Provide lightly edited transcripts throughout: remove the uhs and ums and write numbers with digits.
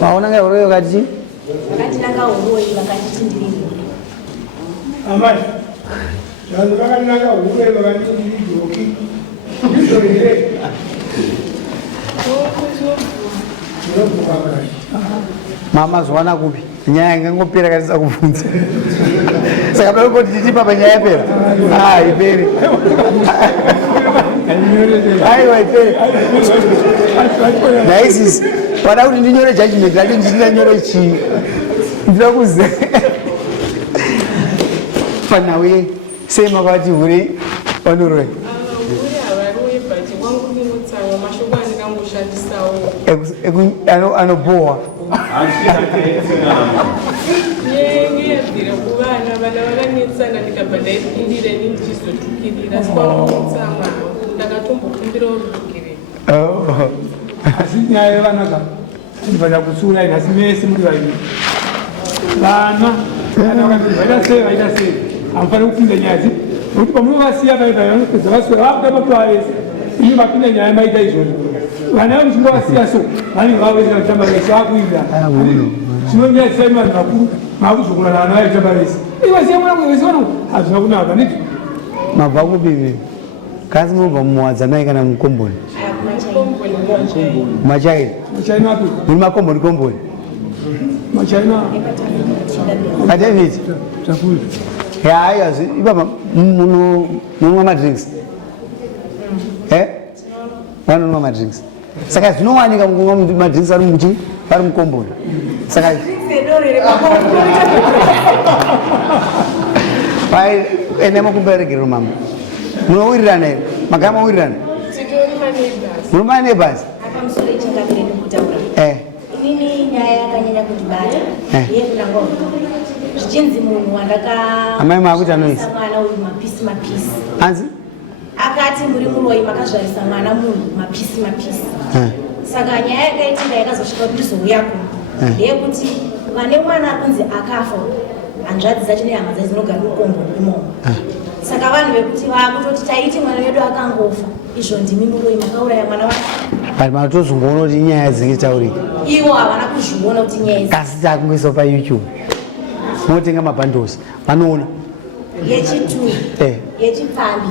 Maona ngai uroyo kati? Kati nanga uroyo wakati tindiri. Amai. Jangan makan naga uroyo wakati tindiri oki. Mama zwana kupi? Nyaya ngangopera katisa kubvunza. Saka pano kuti titipa panyaya pera. Ipere. Aiwa ipere. Naizisi pada kuti ndinyore judgment racho ndinanyore chii. Ndira kuziva. Panawe sema kwati hure panoroi. Anoboa. Asinyaya vanaka ndivanya kusura ina simese muri vaini vana vaita sei amfani kupinda nyaya dzi nokuti pamunovasiya vaipedza vaswera vakuda mapiwa vese ini vapinda nyaya maita izvozvo vana vamuchingovasiya so vanenge vavesera kutamba vese vakuida chinonyadzisai vanhu vakuru maakuzvokurana vana vaitamba vese ivasiya mwana kwevese vano hazvina kunaka nditi Mabva kubibi. Kazi mubva muwadzanai kana mukomboni? Machairi. Machairi wapi? Muri makomboni komboni. Machairi. David. Chakula. Ya ibaba muno madrinks. Vanonwa madrinks. Saka zvinowanika mukumwa madrinks ari muchi ari mukomboni. Saka pai ene mukumberekero mama. Munowirirana here. Magama muwirirana. Muri maneighbors. Apamusoro chingabire ndikutaura. Inini nyaya yakanyanya kutibata. Yekunangwa. Zvichinzi munhu wandaka amai makuita noise. Mwana uri mapisi. Anzi? Akati muri muroi makazvarisa mwana munhu mapisi. Saka nyaya yakaitika yakazosvika kuti zvouyako. Ndeyekuti vane mwana kunzi akafa. Hanzvadzi dzacho nehama dzacho dzinogara mukomboni imomo. Saka vanhu vekuti vakutoti taiti mwana wedu akangofa. Izvo ndimi muroi makauraya mwana wako. Bari matozongoona kuti inyaya dzingitaurika. Ivo havana kuzviona kuti nyaya idzi. Kasi takungoisa pa YouTube. Motenga mabundles. Vanoona. Yechitu. Yechipfambi.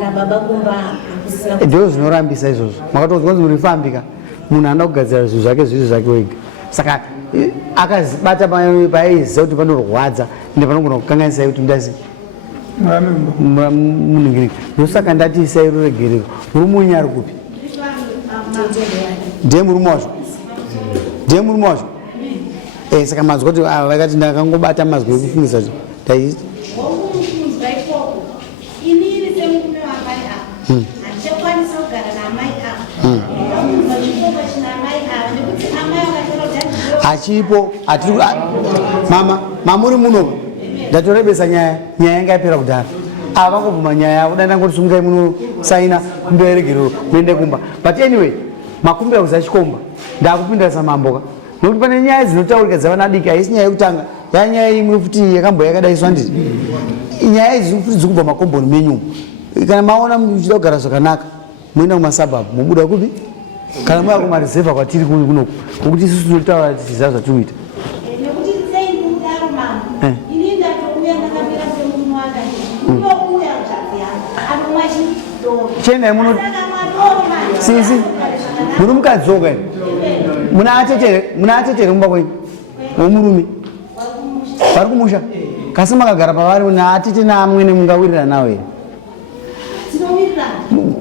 Nababa kumba akusina. Ndizvo zvinorambisa izvozvo. Makatozwa kuti muri fambika. Munhu anoda kugadzira zvinhu zvake wega. Saka akazibata paaiziva kuti panorwadza ende panogona kukanganisai kuti ndasi muningirika. Ndosaka ndati isai ruregerero. Murumunye ari kupi? Ndiye murume wacho. Saka mazwa kuti vakati ndakangobata mazwi ekufungisa ndaiti achipo mama mamuri muno ndatorebesa nyaya yanga yapera kudhara ava kubvuma nyaya yavo dai ndangoti sungai muno saina kumberegerero muende kumba. But anyway makumbira kuzachikomba ndakupindarisa mamboka nokuti pane nyaya dzinotaurika dzavana diki haisi nyaya yekutanga yanyaya imwe futi yakambo yakadaiswa nditi nyaya idzi futi dzikubva makomboni menyu kana maona muchida kugara zvakanaka muenda kumasabhabhu mubuda kupi kana muya kumarizevha kwatiri kunoku nokuti isusu tinotaura kuti tiziva zvatinoita. Chenda muno sisi muri mukadzoka muna atetere mumba kwenyu womurume vari kumusha kasi makagara pavari naatete naamwene mungawirirana nawo here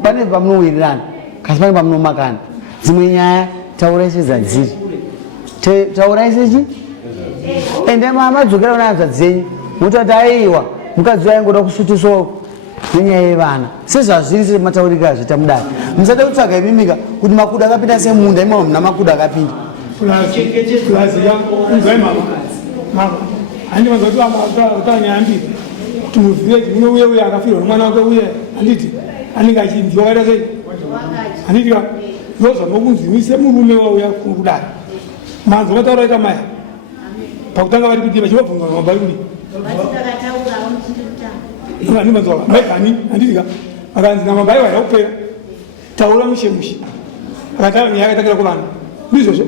pane pamunowirirana kasi pane pamunomakana dzimwe nyaya taurai sedzadziri taurai sechi ende madzokera una hanzvadzi dzenyu mutati aiwa mukadzi waingoda kusutiswa nenyaya yevana sezvazviri semataurika zvitamudai musada kutsvaga imimika kuti makuda akapinda semunda imomo muna makuda akapinda handimazatiutanyambiri kuti muvhireji munouya uya akafirwa nomwana wake uya handiti anenge achindiwa kaita sei handitika ndozvanokunzi muise murume wauya kudai manzo mataura ita maya pakutanga vari kuti vachivabvunga mabhaiburi handimazwa maikani handitika akanzi namabhaiburi akupera taura mushemushi akatakira kuvana ndizvozvo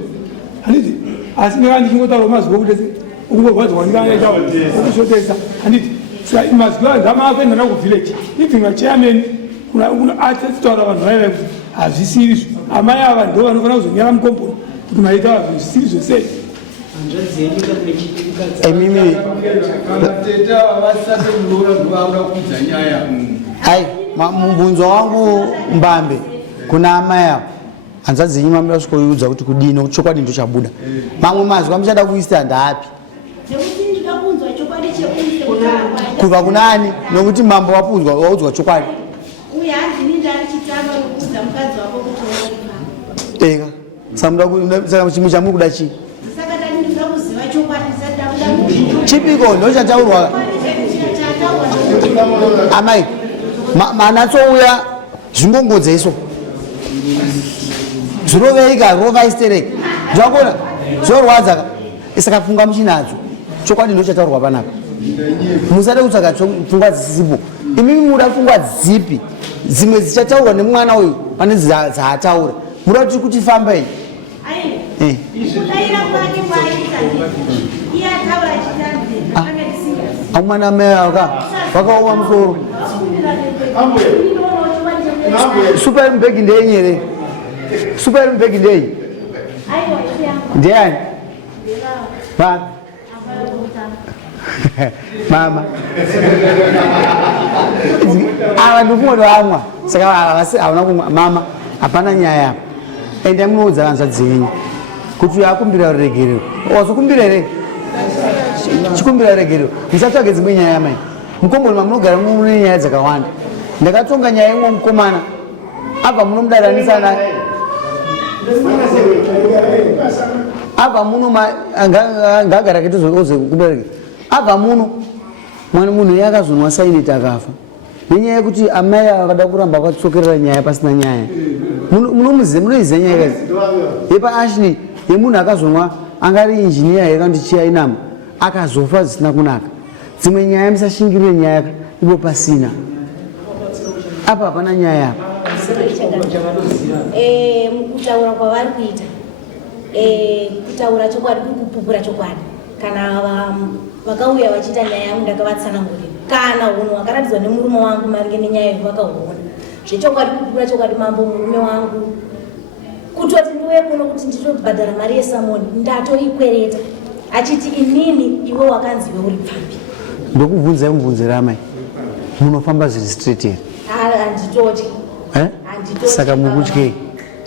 handiti asi nekandichingotaura mazwi okutese ukungorwadzwa ndikanaitaokushotesa handiti saka mazwi azama akuendana kuvhileji ibvinga chairman atitaura vanhu vaiva kuti hazvisiri izvo amai ava ndo vanofanira kuzonyara mukomboni kuti maitaura zvinhu zvisiri zvosei hai mubvunzo wangu mbambe kuna amai avo hanzvadzi yenyu mamira kusvikoiudza kuti kudini nokuti chokwadi ndo chabuda mamwe mazwi amuchada kuisa ndaapi kubva kuna ani nokuti mambo waudzwa chokwadi eka saka chimwe chamuri kuda chii chipiko ndo chataurwa amai mana tsouya zvingongodzeiso zviroveika rovaistereka zvakona zvorwadza saka pfungwa muchinadzo chokwadi ndo chataurwa panapa musade kutsvaga pfungwa dzisisipo imimi muda pfungwa dzipi dzimwe dzichataurwa nemwana uyu pane dzaataura muda kuti fambai amwana meaka vakaoma musoro super mbegi ndenyere super mbegi ndei ndiani mama ava ndikungoti vamwa saka havana kumwa mama hapana nyaya apa ende munoudza vanzvadzi yenyu kuti uyo akumbira ruregerero wazokumbira here chikumbira ruregerero musatsvage dzimwe nyaya mai mukomboni mamunogara mune nyaya dzakawanda ndakatonga nyaya imwe mukomana abva munomudaranisa naye abva muno ngagara ketozekumbira ruregerero abva muno mwana munhu iye akazonwa saineti akafa nenyaya yekuti amai akada kuramba akatsokerera nyaya pasina nyaya munoiziva nyaya ikazi yepaashni yemunhu akazonwa angari injiniya yakandichiyainama akazofa zvisina kunaka dzimwe nyaya musashingirire nyaya ipo pasina apa hapana nyaya kutaura kwavari kuita kutaura chokwadi kukupupura chokwadi kana vakauya vachiita nyaya yangu ndakavatsanangurira kana hunhu hwakaratidzwa nemurume wangu maringe nenyaya yedu vakahuona zvechokwadi kukupura chokwadi mambo murume wangu kutoti ndiuye kuno kuti nditobhadhara mari yesamoni ndatoikwereta achiti inini iwe wakanzi iwe uri pfambi ndokubvunzai mubvunzira amai munofamba zviri straight here handitoti saka mukutyei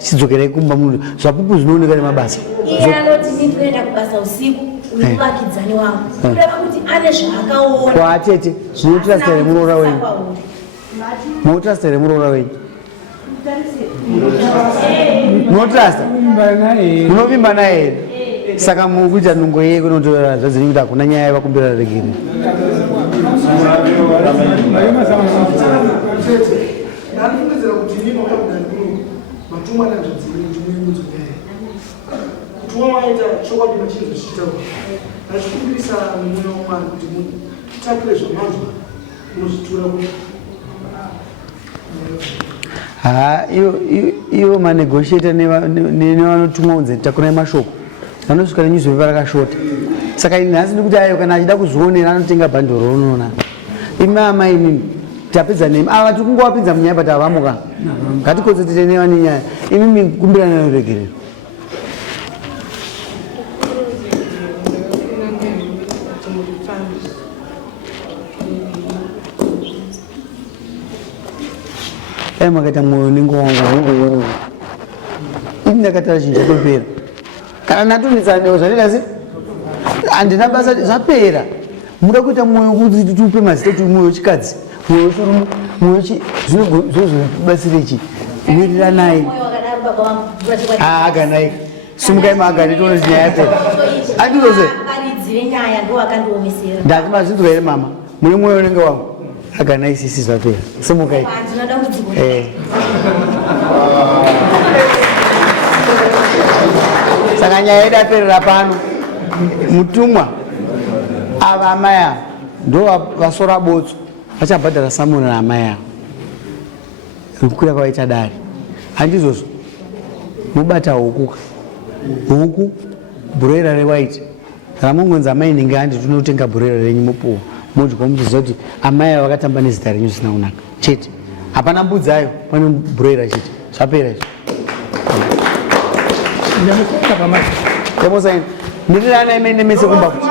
chidzokerai kumba munhu zvapupu zvinooneka nemabasa iye anoti ndinoenda kubasa usiku uivakidzani wangu kureva kuti ane zvaakaona kwatete munotrasta here muroora wenyu munotrasta here muroora wenyu munotrasta munovimba naye here saka mukuita nungo yeye kunotora zvadziri kuti hakuna nyaya yavakumbira regere ndanifungidzira kuti nino wakudani kuno matumwa anadzvadziri ndimuyemudzi nyaya kuti wawaita chokwadi machinhu zvichitaura achikumbirisa mumwe wamwari kuti mutakure zvamanzwa unozvitura kuti ivo manegotiata nevanotumwa kunze takurai mashoko vanosvika nenyuzopepa rakashota saka ini nhasi ndikuti ayo kana achida kuzvionera anotenga bhandoro unoona imi amai inini tapedza nemi ava tiri kungowapinza munyaya but havamuka ngatikonzentete neva nenyaya imi mikumbirana neruregerero dai makaita mwoyo ningo wangu ini ndakatara chinhu chatopera kana natonetsanewo zvaneta se handina basa zvapera muda kuita mwoyo kuti tupe mazita kuti mwoyo chikadzi mwoyo chirume mwoyo zvinobatsire chi mwiriranai aganai simukai maagani toone nyaya yapera andizozve ndati mazvinzwa here mama mune mwoyo unenge wangu aganai sisi zvapera simukai saka nyaya yedu aperera pano mutumwa ava amai ava ndo vasora botso vachabhadhara samoni naamai avo rikukwira kwavaita dare handizvozvo mubata huku bhurera rewaiti kana mungwenza amai ninge andi tunotenga bhurera renyu mupuwa modya muchiziva kuti amai ava vakatamba nezita renyu zvisina kunaka chete hapana mbudzi ayo pane bhurera chete zvapera izvo yamosaini mirirana imene mese kumba kuti